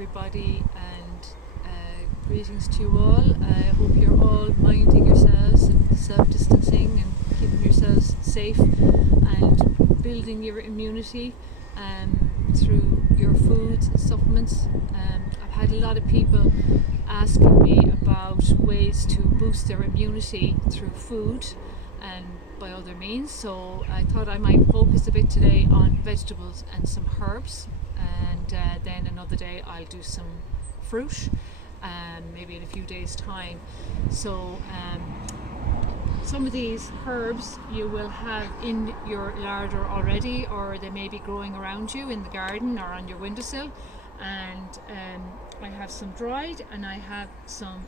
everybody, and greetings to you all. I hope you're all minding yourselves and self-distancing and keeping yourselves safe and building your immunity through your foods and supplements. I've had a lot of people asking me about ways to boost their immunity through food and by other means, so I thought I might focus a bit today on vegetables and some herbs, and then another day I'll do some fruit, maybe in a few days time. So some of these herbs you will have in your larder already, or they may be growing around you in the garden or on your windowsill, and I have some dried and I have some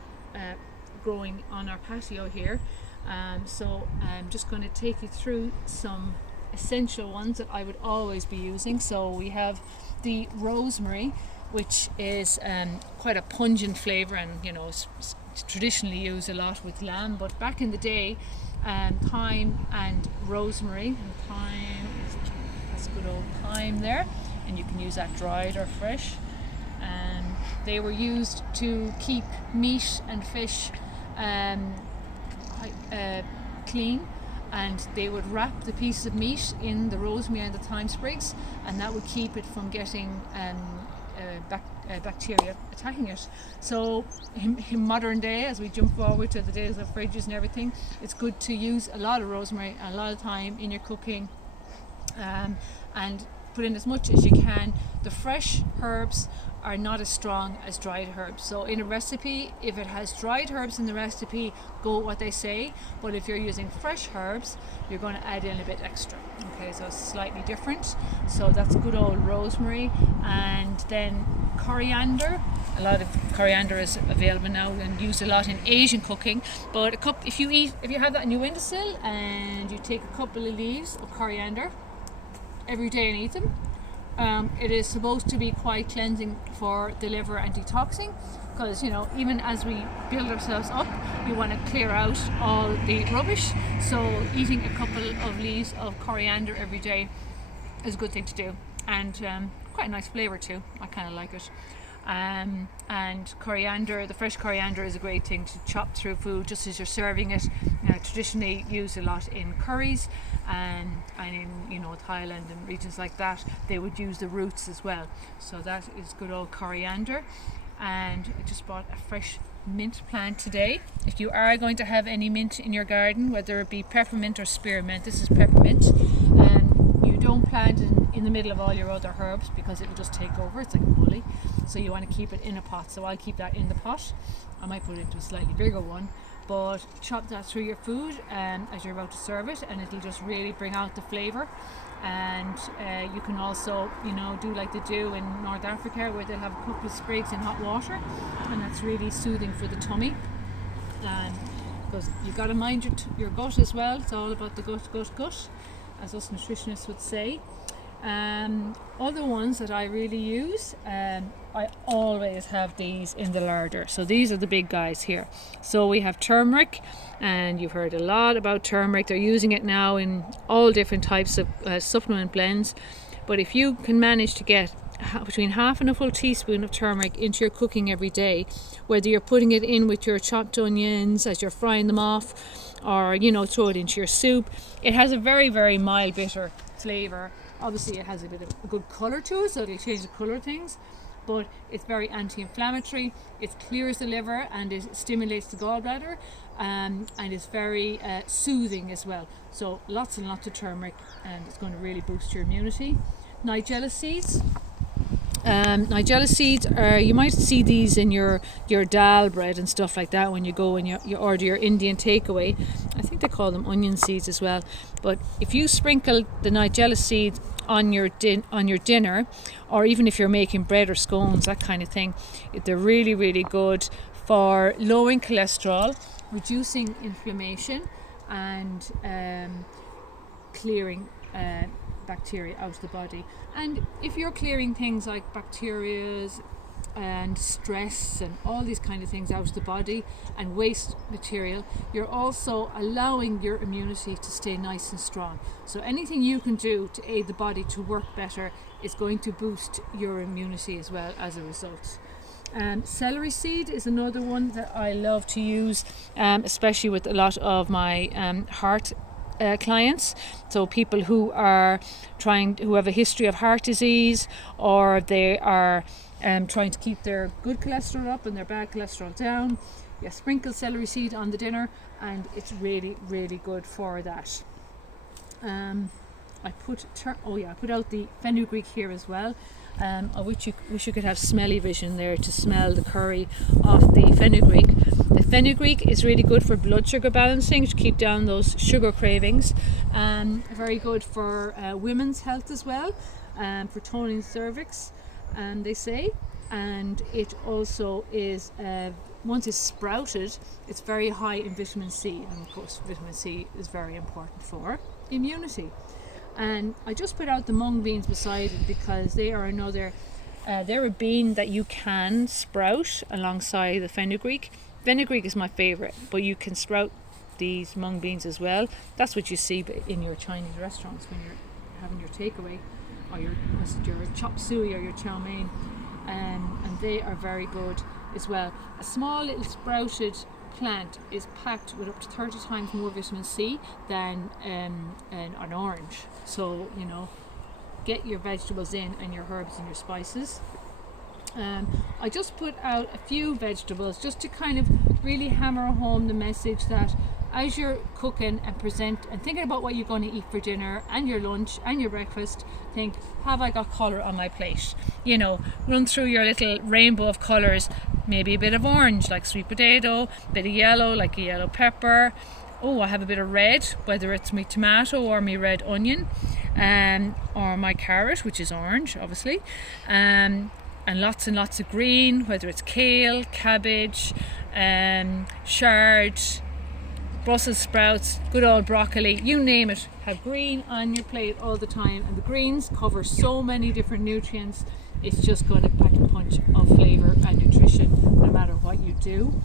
growing on our patio here. So I'm just going to take you through some essential ones that I would always be using. So we have the rosemary, which is quite a pungent flavour, and it's traditionally used a lot with lamb, but back in the day, thyme and rosemary, and thyme, that's good old thyme there, and you can use that dried or fresh. They were used to keep meat and fish clean, and they would wrap the piece of meat in the rosemary and the thyme sprigs, and that would keep it from getting bacteria attacking it. So in modern day, as we jump forward to the days of fridges and everything, it's good to use a lot of rosemary and a lot of thyme in your cooking, and put in as much as you can. The fresh herbs are not as strong as dried herbs. So in a recipe, if it has dried herbs in the recipe, go with what they say. But if you're using fresh herbs, you're going to add in a bit extra. Okay, so it's slightly different. So that's good old rosemary. And then coriander. A lot of coriander is available now and used a lot in Asian cooking. But if you have that on your windowsill and you take a couple of leaves of coriander every day and eat them, it is supposed to be quite cleansing for the liver and detoxing, because even as we build ourselves up, you want to clear out all the rubbish. So eating a couple of leaves of coriander every day is a good thing to do, and quite a nice flavour too. I kind of like it. And coriander, the fresh coriander, is a great thing to chop through food just as you're serving it. Traditionally used a lot in curries, and in Thailand and regions like that, they would use the roots as well. So that is good old coriander. And I just bought a fresh mint plant today. If you are going to have any mint in your garden, whether it be peppermint or spearmint, this is peppermint, you don't plant it in the middle of all your other herbs because it will just take over. It's like a bully. So you want to keep it in a pot. So I'll keep that in the pot. I might put it into a slightly bigger one, but chop that through your food as you're about to serve it, and it'll just really bring out the flavour. And you can also do like they do in North Africa, where they'll have a couple of sprigs in hot water, and that's really soothing for the tummy. Because you've got to mind your gut as well. It's all about the gut, as us nutritionists would say. Other ones that I really use, I always have these in the larder. So these are the big guys here. So we have turmeric, and you've heard a lot about turmeric. They're using it now in all different types of supplement blends. But if you can manage to get between half and a full teaspoon of turmeric into your cooking every day, whether you're putting it in with your chopped onions as you're frying them off, or throw it into your soup, it has a very, very mild bitter flavour. Obviously it has a bit of a good colour to it, so it'll change the colour of things, but it's very anti-inflammatory. It clears the liver and it stimulates the gallbladder, and it's very soothing as well. So lots and lots of turmeric, and it's going to really boost your immunity. Nigella seeds. Nigella seeds are, you might see these in your dal bread and stuff like that when you go and you order your Indian takeaway. I think they call them onion seeds as well. But if you sprinkle the Nigella seeds on your dinner, or even if you're making bread or scones, that kind of thing, they're really, really good for lowering cholesterol, reducing inflammation, and clearing bacteria out of the body. And if you're clearing things like bacteria and stress and all these kind of things out of the body and waste material, you're also allowing your immunity to stay nice and strong. So anything you can do to aid the body to work better it's going to boost your immunity as well as a result. Celery seed is another one that I love to use, especially with a lot of my heart clients. So people who have a history of heart disease, or they are trying to keep their good cholesterol up and their bad cholesterol down. You sprinkle celery seed on the dinner, and it's really, really good for that. I put out the fenugreek here as well. I wish you could have smelly vision there to smell the curry of the fenugreek. The fenugreek is really good for blood sugar balancing, to keep down those sugar cravings. Very good for women's health as well, for toning the cervix, they say. And it also is, once it's sprouted, it's very high in vitamin C. And of course, vitamin C is very important for immunity. And I just put out the mung beans beside it because they are another, they're a bean that you can sprout alongside the fenugreek. Fenugreek is my favorite, but you can sprout these mung beans as well. That's what you see in your Chinese restaurants when you're having your takeaway, or your chop suey or your chow mein, and they are very good as well. A small little sprouted plant is packed with up to 30 times more vitamin C than an orange. So, get your vegetables in, and your herbs and your spices. I just put out a few vegetables just to kind of really hammer home the message that as you're cooking and thinking about what you're going to eat for dinner and your lunch and your breakfast, think, have I got colour on my plate? Run through your little rainbow of colours. Maybe a bit of orange, like sweet potato, a bit of yellow, like a yellow pepper. I have a bit of red, whether it's my tomato or my red onion, or my carrot, which is orange, obviously. And lots of green, whether it's kale, cabbage, chard, Brussels sprouts, good old broccoli, you name it. Have green on your plate all the time, and the greens cover so many different nutrients. It's just going to pack a punch of flavour and nutrition no matter what you do.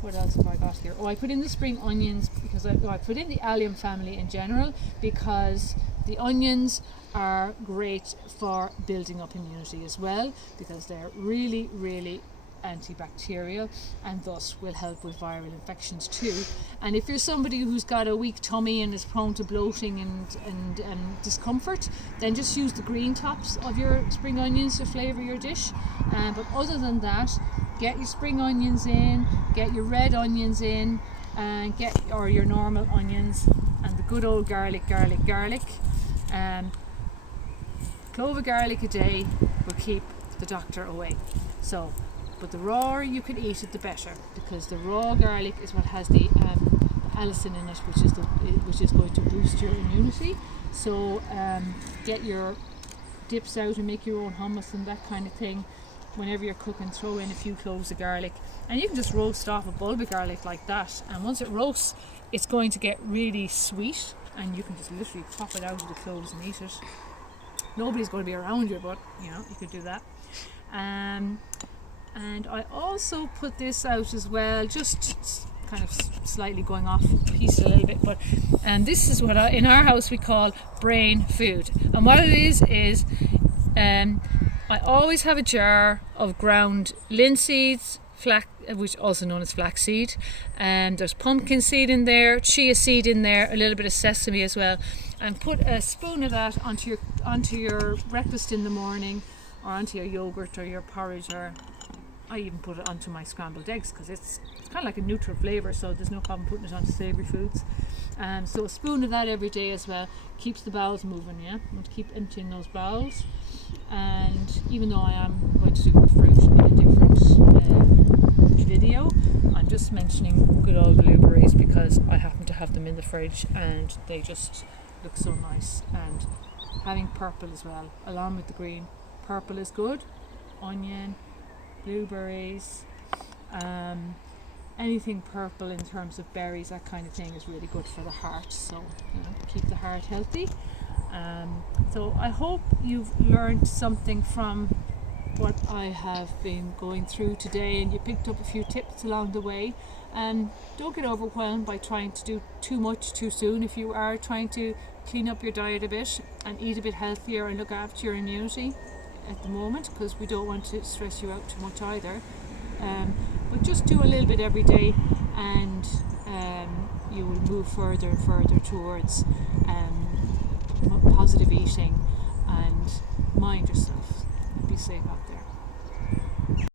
What else have I got here? I put in the spring onions because I put in the allium family in general, because the onions are great for building up immunity as well, because they're really, really antibacterial, and thus will help with viral infections too. And if you're somebody who's got a weak tummy and is prone to bloating and discomfort, then just use the green tops of your spring onions to flavour your dish. But other than that, get your spring onions in, get your red onions in, and or your normal onions, and the good old garlic. Clove of garlic a day will keep the doctor away. But the rawer you can eat it, the better, because the raw garlic is what has the allicin in it, which is going to boost your immunity. So get your dips out and make your own hummus and that kind of thing. Whenever you're cooking, throw in a few cloves of garlic, and you can just roast off a bulb of garlic like that. And once it roasts, it's going to get really sweet, and you can just literally pop it out of the cloves and eat it. Nobody's going to be around you, but you could do that. And I also put this out as well, just kind of slightly going off piece a little bit, but this is what in our house we call brain food. And what it is I always have a jar of ground linseeds, which also known as flaxseed, and there's pumpkin seed in there, chia seed in there, a little bit of sesame as well, and put a spoon of that onto your breakfast in the morning, or onto your yogurt or your porridge, or I even put it onto my scrambled eggs, because it's kind of like a neutral flavour, so there's no problem putting it onto savoury foods. So a spoon of that every day as well keeps the bowels moving. You want to keep emptying those bowels. And even though I am going to do the fruit in a different video, I'm just mentioning good old blueberries because I happen to have them in the fridge and they just look so nice. And having purple as well, along with the green. Purple is good. Onion, blueberries, anything purple in terms of berries, that kind of thing is really good for the heart. So keep the heart healthy. So I hope you've learned something from what I have been going through today, and you picked up a few tips along the way. Don't get overwhelmed by trying to do too much too soon. If you are trying to clean up your diet a bit and eat a bit healthier and look after your immunity at the moment, because we don't want to stress you out too much either. But just do a little bit every day, and you will move further and further towards positive eating, and mind yourself. Be safe out there.